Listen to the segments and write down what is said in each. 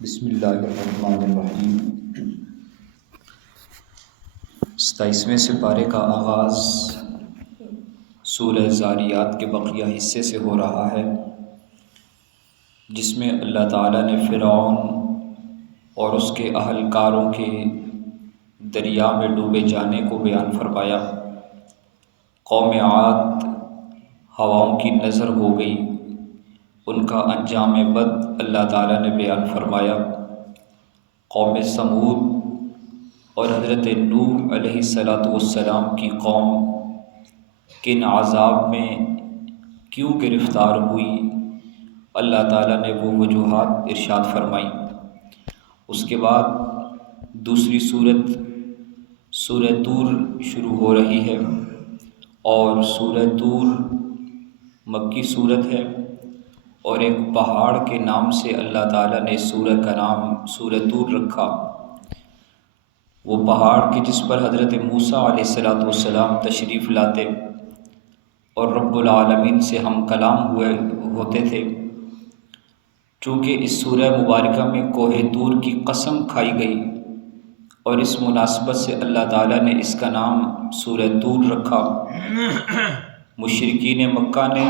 بسم اللہ الرحمن الرحیم۔ 27ویں سپارے کا آغاز سورہ ذاریات کے بقیہ حصے سے ہو رہا ہے، جس میں اللہ تعالیٰ نے فرعون اور اس کے اہلکاروں کے دریا میں ڈوبے جانے کو بیان فرمایا۔ قوم عاد ہواؤں کی نظر ہو گئی، ان کا انجام بد اللہ تعالیٰ نے بیان فرمایا۔ قوم سمود اور حضرت نوح علیہ السلام کی قوم کن عذاب میں کیوں گرفتار ہوئی، اللہ تعالیٰ نے وہ وجوہات ارشاد فرمائی۔ اس کے بعد دوسری سورہ طور شروع ہو رہی ہے، اور سورہ طور مکی سورت ہے، اور ایک پہاڑ کے نام سے اللہ تعالیٰ نے سورہ کا نام سورہ طور رکھا۔ وہ پہاڑ کہ جس پر حضرت موسیٰ علیہ السلام تشریف لاتے اور رب العالمین سے ہم کلام ہوتے تھے۔ چونکہ اس سورہ مبارکہ میں کوہ طور کی قسم کھائی گئی، اور اس مناسبت سے اللہ تعالیٰ نے اس کا نام سورہ طور رکھا۔ مشرکین مکہ نے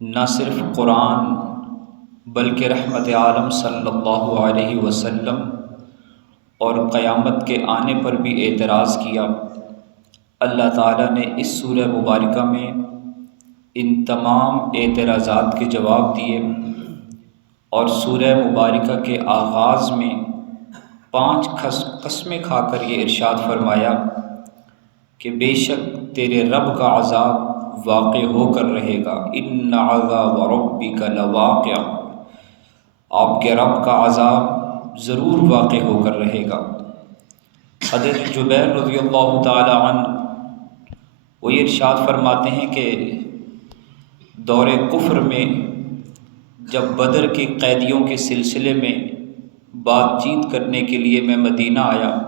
نہ صرف قرآن بلکہ رحمت عالم صلی اللہ علیہ وسلم اور قیامت کے آنے پر بھی اعتراض کیا۔ اللہ تعالیٰ نے اس سورہ مبارکہ میں ان تمام اعتراضات کے جواب دیے، اور سورہ مبارکہ کے آغاز میں 5 قسمیں کھا کر یہ ارشاد فرمایا کہ بے شک تیرے رب کا عذاب واقع ہو کر رہے گا۔ ان عذاب ربک لواقع، آپ کے رب کا عذاب ضرور واقع ہو کر رہے گا۔ حضرت جبیر رضی اللہ تعالی عنہ وہ یہ ارشاد فرماتے ہیں کہ دور کفر میں جب بدر کے قیدیوں کے سلسلے میں بات چیت کرنے کے لیے میں مدینہ آیا،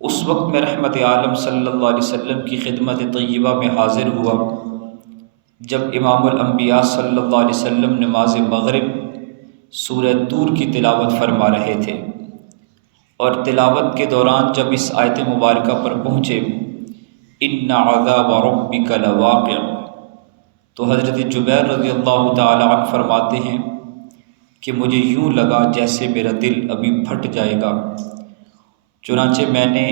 اس وقت میں رحمت عالم صلی اللہ علیہ وسلم کی خدمت طیبہ میں حاضر ہوا، جب امام الانبیاء صلی اللہ علیہ وسلم نماز مغرب سورہ طور کی تلاوت فرما رہے تھے، اور تلاوت کے دوران جب اس آیت مبارکہ پر پہنچے ان عذاب ربک لواقع، تو حضرت جبیر رضی اللہ تعالی عنہ فرماتے ہیں کہ مجھے یوں لگا جیسے میرا دل ابھی پھٹ جائے گا، چنانچہ میں نے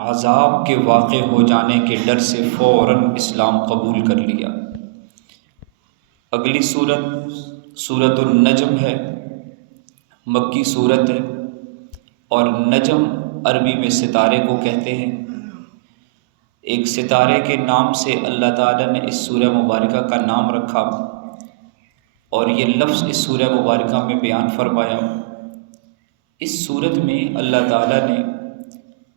عذاب کے واقع ہو جانے کے ڈر سے فوراً اسلام قبول کر لیا۔ اگلی سورت النجم ہے، مکی سورت ہے، اور نجم عربی میں ستارے کو کہتے ہیں۔ ایک ستارے کے نام سے اللہ تعالیٰ نے اس سورہ مبارکہ کا نام رکھا، اور یہ لفظ اس سورہ مبارکہ میں بیان فرمایا۔ اس سورت میں اللہ تعالیٰ نے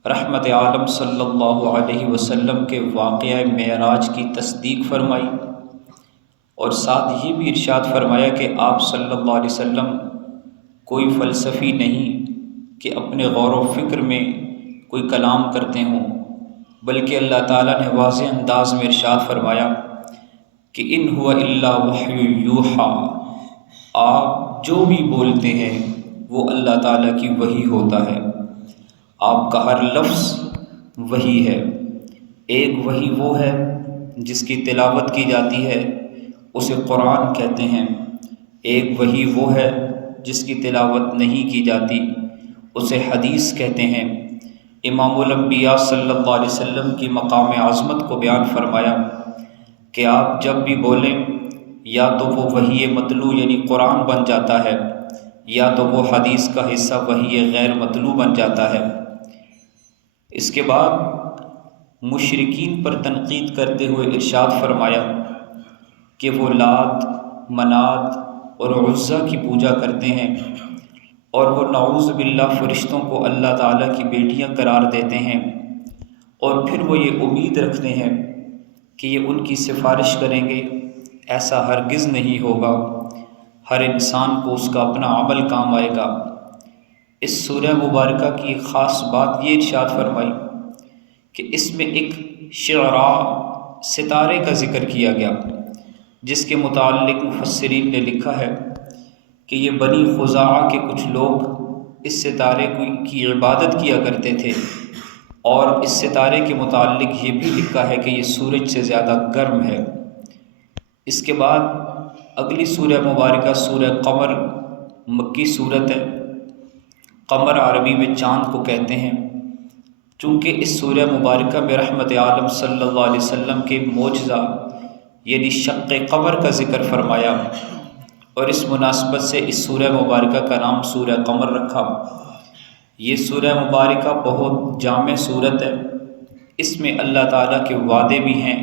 رحمت عالم صلی اللہ علیہ وسلم کے واقعہ معراج کی تصدیق فرمائی، اور ساتھ یہ بھی ارشاد فرمایا کہ آپ صلی اللہ علیہ وسلم کوئی فلسفی نہیں کہ اپنے غور و فکر میں کوئی کلام کرتے ہوں، بلکہ اللہ تعالیٰ نے واضح انداز میں ارشاد فرمایا کہ ان هو الا وحی یوحیٰ، آپ جو بھی بولتے ہیں وہ اللہ تعالیٰ کی وحی ہوتا ہے، آپ کا ہر لفظ وحی ہے۔ ایک وحی وہ ہے جس کی تلاوت کی جاتی ہے، اسے قرآن کہتے ہیں۔ ایک وحی وہ ہے جس کی تلاوت نہیں کی جاتی، اسے حدیث کہتے ہیں۔ امام الانبیاء صلی اللہ علیہ وسلم کی مقام عظمت کو بیان فرمایا کہ آپ جب بھی بولیں یا تو وہ وحی مطلوع یعنی قرآن بن جاتا ہے، یا تو وہ حدیث کا حصہ وحی غیر مطلوع بن جاتا ہے۔ اس کے بعد مشرکین پر تنقید کرتے ہوئے ارشاد فرمایا کہ وہ لات، منات اور عزیٰ کی پوجا کرتے ہیں، اور وہ نعوذ باللہ فرشتوں کو اللہ تعالیٰ کی بیٹیاں قرار دیتے ہیں، اور پھر وہ یہ امید رکھتے ہیں کہ یہ ان کی سفارش کریں گے۔ ایسا ہرگز نہیں ہوگا، ہر انسان کو اس کا اپنا عمل کام آئے گا۔ اس سورہ مبارکہ کی ایک خاص بات یہ ارشاد فرمائی کہ اس میں ایک شعراء ستارے کا ذکر کیا گیا، جس کے متعلق مفسرین نے لکھا ہے کہ یہ بنی خزاعہ کے کچھ لوگ اس ستارے کی عبادت کیا کرتے تھے، اور اس ستارے کے متعلق یہ بھی لکھا ہے کہ یہ سورج سے زیادہ گرم ہے۔ اس کے بعد اگلی سورہ مبارکہ سورہ قمر مکی صورت ہے۔ قمر عربی میں چاند کو کہتے ہیں۔ چونکہ اس سورہ مبارکہ میں رحمت عالم صلی اللہ علیہ وسلم کے معجزہ یعنی شق قمر کا ذکر فرمایا، اور اس مناسبت سے اس سورہ مبارکہ کا نام سورہ قمر رکھا۔ یہ سورہ مبارکہ بہت جامع صورت ہے۔ اس میں اللہ تعالیٰ کے وعدے بھی ہیں،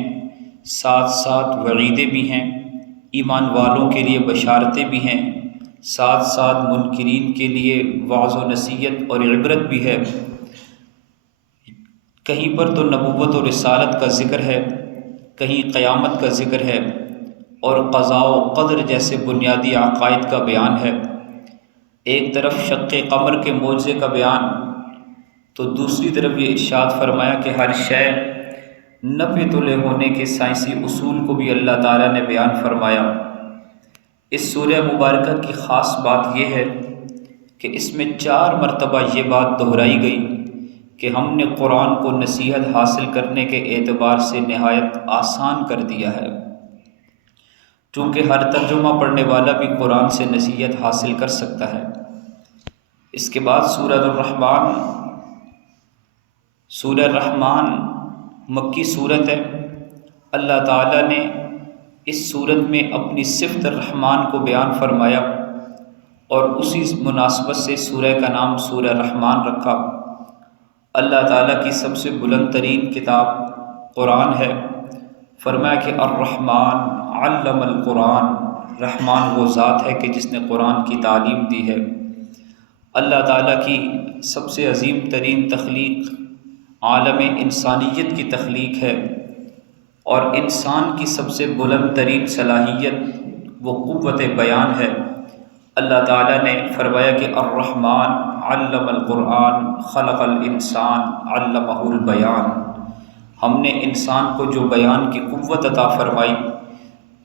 ساتھ ساتھ وعیدیں بھی ہیں، ایمان والوں کے لیے بشارتیں بھی ہیں، ساتھ ساتھ منکرین کے لیے وعظ و نصیحت اور عبرت بھی ہے۔ کہیں پر تو نبوت و رسالت کا ذکر ہے، کہیں قیامت کا ذکر ہے، اور قضاء و قدر جیسے بنیادی عقائد کا بیان ہے۔ ایک طرف شق قمر کے معجزے کا بیان، تو دوسری طرف یہ ارشاد فرمایا کہ ہر شے نفع تلے ہونے کے سائنسی اصول کو بھی اللہ تعالیٰ نے بیان فرمایا۔ اس سورہ مبارکہ کی خاص بات یہ ہے کہ اس میں 4 مرتبہ یہ بات دہرائی گئی کہ ہم نے قرآن کو نصیحت حاصل کرنے کے اعتبار سے نہایت آسان کر دیا ہے، چونکہ ہر ترجمہ پڑھنے والا بھی قرآن سے نصیحت حاصل کر سکتا ہے۔ اس کے بعد سورہ الرحمن مکی صورت ہے۔ اللہ تعالیٰ نے اس صورت میں اپنی صفت الرحمن کو بیان فرمایا، اور اسی مناسبت سے سورہ کا نام سورہ رحمان رکھا۔ اللہ تعالیٰ کی سب سے بلند ترین کتاب قرآن ہے۔ فرمایا کہ الرحمن علم القرآن، رحمان وہ ذات ہے کہ جس نے قرآن کی تعلیم دی ہے۔ اللہ تعالیٰ کی سب سے عظیم ترین تخلیق عالم انسانیت کی تخلیق ہے، اور انسان کی سب سے بلند ترین صلاحیت وہ قوت بیان ہے۔ اللہ تعالیٰ نے فرمایا کہ الرحمن علم القرآن خلق الانسان علمہ البیان، ہم نے انسان کو جو بیان کی قوت عطا فرمائی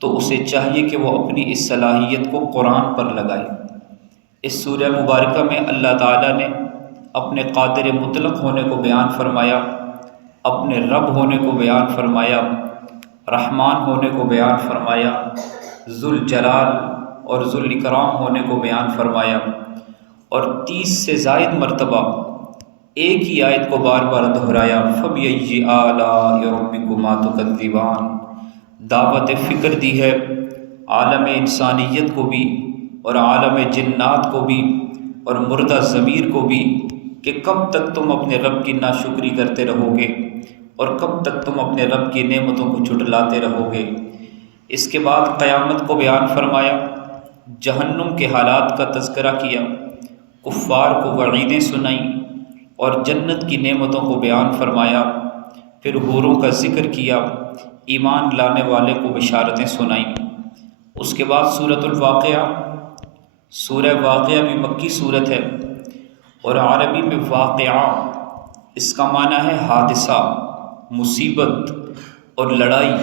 تو اسے چاہیے کہ وہ اپنی اس صلاحیت کو قرآن پر لگائے۔ اس سورہ مبارکہ میں اللہ تعالیٰ نے اپنے قادر مطلق ہونے کو بیان فرمایا، اپنے رب ہونے کو بیان فرمایا، رحمان ہونے کو بیان فرمایا، ذوالجلال اور ذوالاکرام ہونے کو بیان فرمایا، اور 30 سے زائد مرتبہ ایک ہی آیت کو بار بار دہرایا، فَبِأَيِّ آلَاءِ رَبِّكُمَا تُكَذِّبَانِ۔ دعوت فکر دی ہے عالم انسانیت کو بھی اور عالم جنات کو بھی اور مردہ ضمیر کو بھی، کہ کب تک تم اپنے رب کی ناشکری کرتے رہو گے اور کب تک تم اپنے رب کی نعمتوں کو جھٹلاتے رہو گے۔ اس کے بعد قیامت کو بیان فرمایا، جہنم کے حالات کا تذکرہ کیا، کفار کو وعیدیں سنائیں اور جنت کی نعمتوں کو بیان فرمایا، پھر حوروں کا ذکر کیا، ایمان لانے والے کو بشارتیں سنائیں۔ اس کے بعد سورۃ الواقعہ، سورہ واقعہ بھی مکی صورت ہے، اور عربی میں واقعہ اس کا معنی ہے حادثہ، مصیبت اور لڑائی۔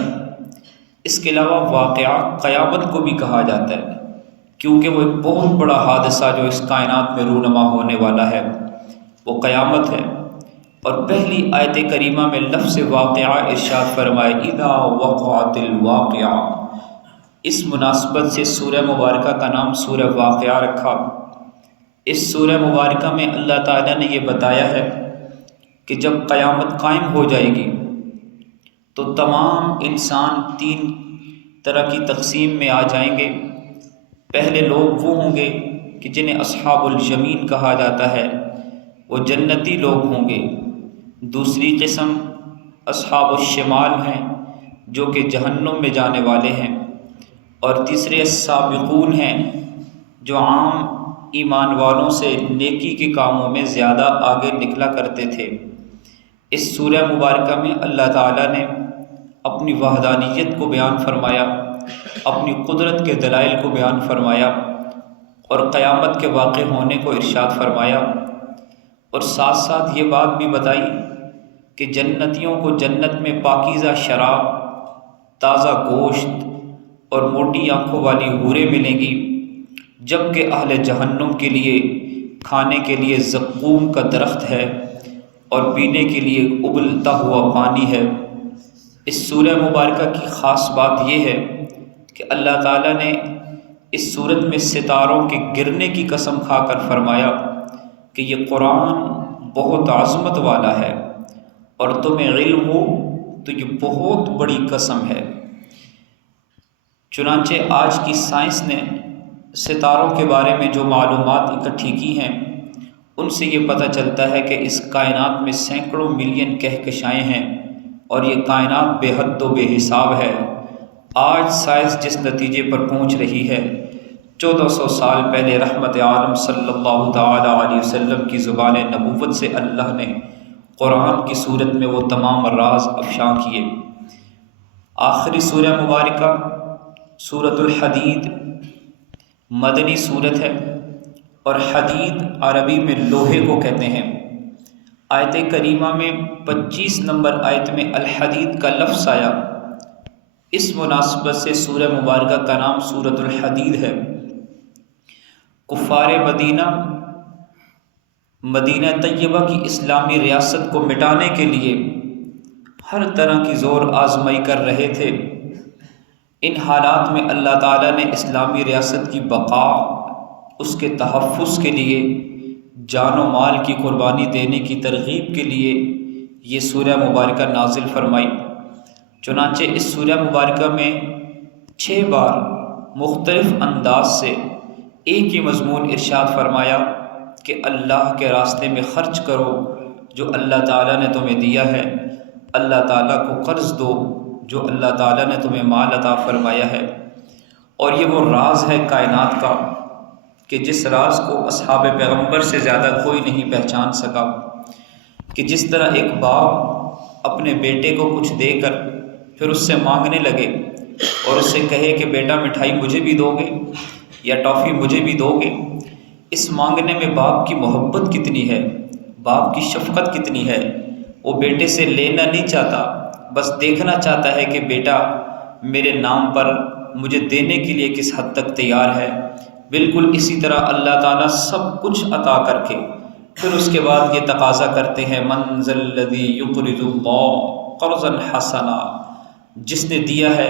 اس کے علاوہ واقعہ قیامت کو بھی کہا جاتا ہے، کیونکہ وہ ایک بہت بڑا حادثہ جو اس کائنات میں رونما ہونے والا ہے وہ قیامت ہے۔ اور پہلی آیت کریمہ میں لفظ واقعہ ارشاد فرمائے اذا وقعت الواقعہ، اس مناسبت سے سورہ مبارکہ کا نام سورہ واقعہ رکھا۔ اس سورہ مبارکہ میں اللہ تعالیٰ نے یہ بتایا ہے کہ جب قیامت قائم ہو جائے گی تو تمام انسان 3 طرح کی تقسیم میں آ جائیں گے۔ پہلے لوگ وہ ہوں گے کہ جنہیں اصحاب الیمین کہا جاتا ہے، وہ جنتی لوگ ہوں گے۔ دوسری قسم اصحاب الشمال ہیں جو کہ جہنم میں جانے والے ہیں، اور تیسرے السابقون ہیں جو عام ایمان والوں سے نیکی کے کاموں میں زیادہ آگے نکلا کرتے تھے۔ اس سورہ مبارکہ میں اللہ تعالیٰ نے اپنی وحدانیت کو بیان فرمایا، اپنی قدرت کے دلائل کو بیان فرمایا، اور قیامت کے واقع ہونے کو ارشاد فرمایا، اور ساتھ ساتھ یہ بات بھی بتائی کہ جنتیوں کو جنت میں پاکیزہ شراب، تازہ گوشت اور موٹی آنکھوں والی حوریں ملیں گی، جبکہ اہل جہنم کے لیے کھانے کے لیے زقوم کا درخت ہے اور پینے کے لیے ابلتا ہوا پانی ہے۔ اس سورہ مبارکہ کی خاص بات یہ ہے کہ اللہ تعالیٰ نے اس سورت میں ستاروں کے گرنے کی قسم کھا کر فرمایا کہ یہ قرآن بہت عظمت والا ہے اور تمہیں علم ہو تو یہ بہت بڑی قسم ہے۔ چنانچہ آج کی سائنس نے ستاروں کے بارے میں جو معلومات اکٹھی کی ہیں ان سے یہ پتہ چلتا ہے کہ اس کائنات میں سینکڑوں ملین کہکشائیں ہیں اور یہ کائنات بے حد و بے حساب ہے۔ آج سائنس جس نتیجے پر پہنچ رہی ہے، 1400 سال پہلے رحمت عالم صلی اللہ تعالی علیہ وسلم کی زبان نبوت سے اللہ نے قرآن کی صورت میں وہ تمام راز افشاں کیے۔ آخری سورہ مبارکہ سورۃ الحدید مدنی سورت ہے اور حدید عربی میں لوہے کو کہتے ہیں۔ آیت کریمہ میں 25 نمبر آیت میں الحدید کا لفظ آیا، اس مناسبت سے سورہ مبارکہ کا نام سورۃ الحدید ہے۔ کفار مدینہ طیبہ کی اسلامی ریاست کو مٹانے کے لیے ہر طرح کی زور آزمائی کر رہے تھے۔ ان حالات میں اللہ تعالیٰ نے اسلامی ریاست کی بقا، اس کے تحفظ کے لیے جان و مال کی قربانی دینے کی ترغیب کے لیے یہ سورہ مبارکہ نازل فرمائی۔ چنانچہ اس سورہ مبارکہ میں 6 بار مختلف انداز سے ایک ہی مضمون ارشاد فرمایا کہ اللہ کے راستے میں خرچ کرو جو اللہ تعالیٰ نے تمہیں دیا ہے، اللہ تعالیٰ کو قرض دو جو اللہ تعالیٰ نے تمہیں مال عطا فرمایا ہے۔ اور یہ وہ راز ہے کائنات کا کہ جس راز کو اصحاب پیغمبر سے زیادہ کوئی نہیں پہچان سکا، کہ جس طرح ایک باپ اپنے بیٹے کو کچھ دے کر پھر اس سے مانگنے لگے اور اس سے کہے کہ بیٹا مٹھائی مجھے بھی دو گے یا ٹافی مجھے بھی دو گے، اس مانگنے میں باپ کی محبت کتنی ہے، باپ کی شفقت کتنی ہے۔ وہ بیٹے سے لینا نہیں چاہتا، بس دیکھنا چاہتا ہے کہ بیٹا میرے نام پر مجھے دینے کے لیے کس حد تک تیار ہے۔ بالکل اسی طرح اللہ تعالیٰ سب کچھ عطا کر کے پھر اس کے بعد یہ تقاضا کرتے ہیں من ذا الذی یقرض اللہ قرضا حسنا، جس نے دیا ہے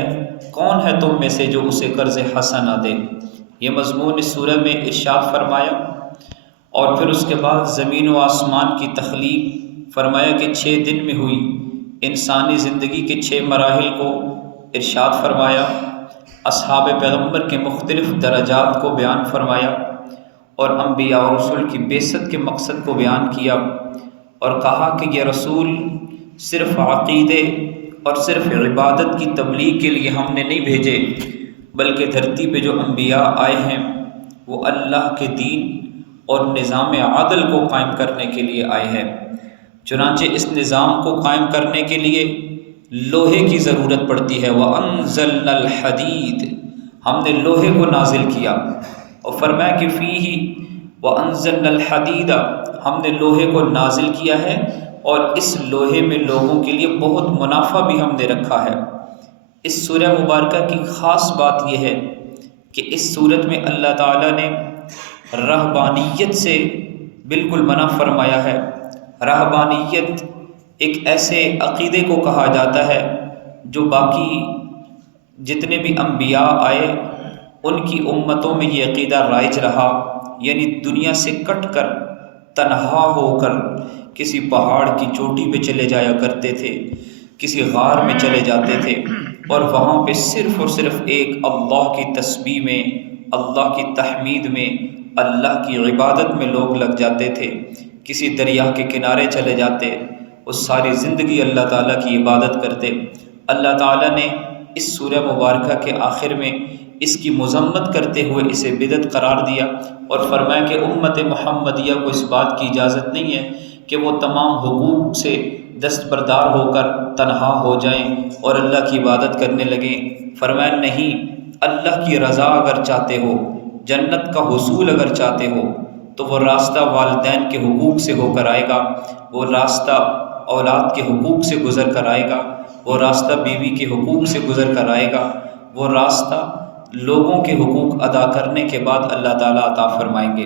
کون ہے تم میں سے جو اسے قرض حسنا دے۔ یہ مضمون اس سورہ میں ارشاد فرمایا اور پھر اس کے بعد زمین و آسمان کی تخلیق فرمایا کہ 6 دن میں ہوئی، انسانی زندگی کے 6 مراحل کو ارشاد فرمایا، اصحاب پیغمبر کے مختلف درجات کو بیان فرمایا اور انبیاء اور رسول کی بعثت کے مقصد کو بیان کیا اور کہا کہ یہ رسول صرف عقیدے اور صرف عبادت کی تبلیغ کے لیے ہم نے نہیں بھیجے، بلکہ دھرتی پہ جو انبیاء آئے ہیں وہ اللہ کے دین اور نظام عادل کو قائم کرنے کے لیے آئے ہیں۔ چنانچہ اس نظام کو قائم کرنے کے لیے لوہے کی ضرورت پڑتی ہے۔ وَأَنزَلْنَا الْحَدِيدَ، ہم نے لوہے کو نازل کیا اور فرمایا کہ فِيهِ وَأَنزَلْنَا الْحَدِيدَ، ہم نے لوہے کو نازل کیا ہے اور اس لوہے میں لوگوں کے لیے بہت منافع بھی ہم نے رکھا ہے۔ اس سورہ مبارکہ کی خاص بات یہ ہے کہ اس سورت میں اللہ تعالیٰ نے رہبانیت سے بالکل منع فرمایا ہے۔ رہبانیت ایک ایسے عقیدے کو کہا جاتا ہے جو باقی جتنے بھی انبیاء آئے ان کی امتوں میں یہ عقیدہ رائج رہا، یعنی دنیا سے کٹ کر تنہا ہو کر کسی پہاڑ کی چوٹی پہ چلے جایا کرتے تھے، کسی غار میں چلے جاتے تھے اور وہاں پہ صرف اور صرف ایک اللہ کی تسبیح میں، اللہ کی تحمید میں، اللہ کی عبادت میں لوگ لگ جاتے تھے۔ کسی دریا کے کنارے چلے جاتے، وہ ساری زندگی اللہ تعالیٰ کی عبادت کرتے۔ اللہ تعالیٰ نے اس سورہ مبارکہ کے آخر میں اس کی مذمت کرتے ہوئے اسے بدعت قرار دیا اور فرمایا کہ امت محمدیہ کو اس بات کی اجازت نہیں ہے کہ وہ تمام حقوق سے دستبردار ہو کر تنہا ہو جائیں اور اللہ کی عبادت کرنے لگیں۔ فرمایا نہیں، اللہ کی رضا اگر چاہتے ہو، جنت کا حصول اگر چاہتے ہو تو وہ راستہ والدین کے حقوق سے ہو کر آئے گا، وہ راستہ اولاد کے حقوق سے گزر کر آئے گا، وہ راستہ بیوی کے حقوق سے گزر کر آئے گا، وہ راستہ لوگوں کے حقوق ادا کرنے کے بعد اللہ تعالیٰ عطا فرمائیں گے۔